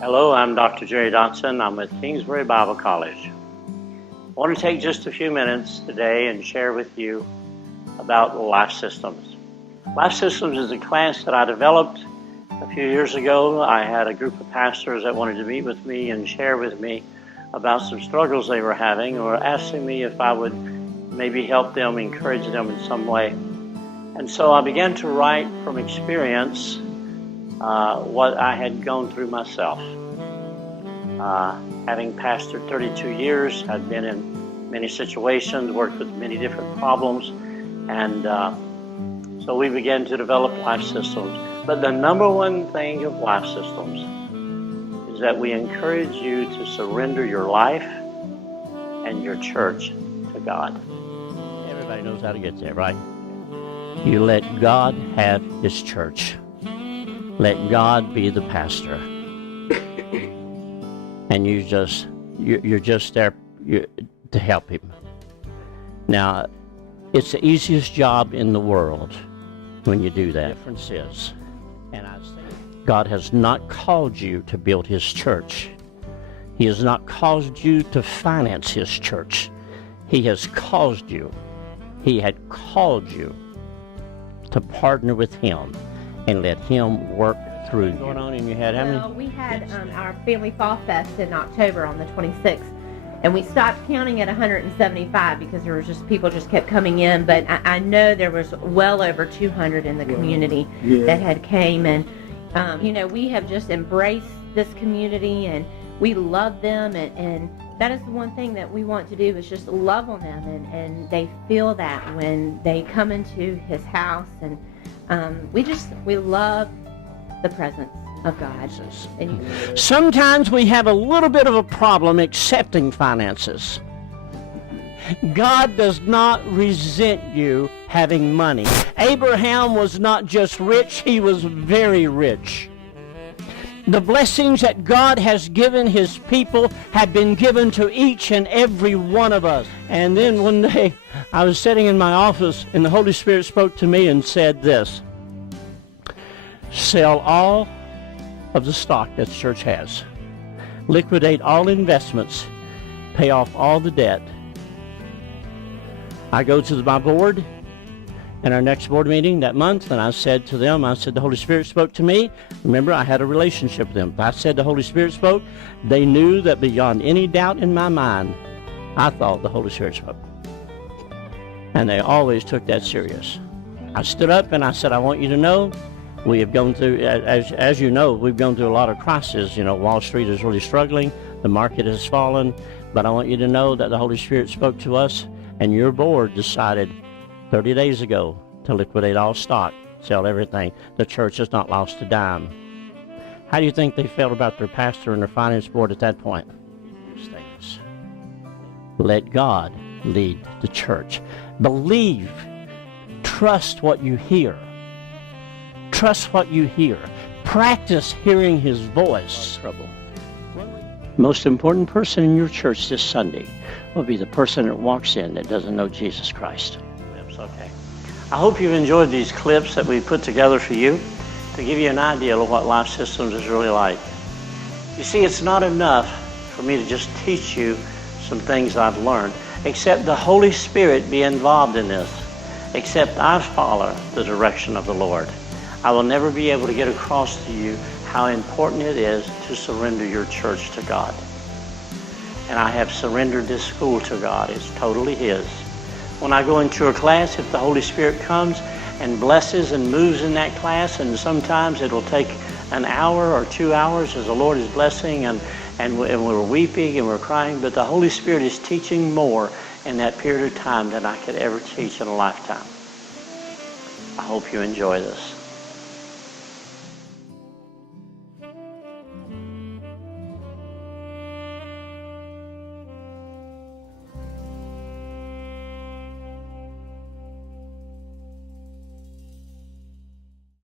Hello, I'm Dr. Jerry Dotson. I'm with Kingsbury Bible College. I want to take just a few minutes today and share with you about Life Systems. Life Systems is a class that I developed a few years ago. I had a group of pastors that wanted to meet with me and share with me about some struggles they were having, or asking me if I would maybe help them, encourage them in some way. And so I began to write from experience what I had gone through myself. Having pastored 32 years, I'd been in many situations, worked with many different problems, and so we began to develop Life Systems. But the number one thing of Life Systems is that we encourage you to surrender your life and your church to God. Everybody knows how to get there, right? You let God have His church. Let God be the pastor. And you're just there to help Him. Now, it's the easiest job in the world when you do that. The difference is, and I say, God has not called you to build His church. He has not caused you to finance His church. He has caused you. He had called you to partner with Him and let Him work through you. Going on, and you had how many? Well, we had our Family Fall Fest in October on the 26th, and we stopped counting at 175 because there was just people just kept coming in. But I know there was well over 200 in the community that had came, and we have just embraced this community, and we love them, and that is the one thing that we want to do is just love on them, and they feel that when they come into His house, and we love the presence of God. Sometimes we have a little bit of a problem accepting finances. God does not resent you having money. Abraham was not just rich, he was very rich. The blessings that God has given His people have been given to each and every one of us. And then one day, I was sitting in my office, and the Holy Spirit spoke to me and said this: sell all of the stock that the church has. Liquidate all investments. Pay off all the debt. I go to my board in our next board meeting that month, and I said to them, the Holy Spirit spoke to me. Remember, I had a relationship with them. I said the Holy Spirit spoke. They knew that beyond any doubt in my mind, I thought the Holy Spirit spoke. And they always took that serious. I stood up and I said, I want you to know, we have gone through, as you know, we've gone through a lot of crises. Wall Street is really struggling. The market has fallen. But I want you to know that the Holy Spirit spoke to us, and your board decided 30 days ago to liquidate all stock, sell everything. The church has not lost a dime. How do you think they felt about their pastor and their finance board at that point? These things. Let God lead the church. Believe. Trust what you hear. Trust what you hear. Practice hearing His voice. Trouble. Most important person in your church this Sunday will be the person that walks in that doesn't know Jesus Christ. Okay. I hope you've enjoyed these clips that we put together for you to give you an idea of what Life Systems is really like. You see, it's not enough for me to just teach you some things I've learned, except the Holy Spirit be involved in this, except I follow the direction of the Lord. I will never be able to get across to you how important it is to surrender your church to God. And I have surrendered this school to God. It's totally His. When I go into a class, if the Holy Spirit comes and blesses and moves in that class, and sometimes it'll take an hour or 2 hours as the Lord is blessing, and we're weeping and we're crying, but the Holy Spirit is teaching more in that period of time than I could ever teach in a lifetime. I hope you enjoy this.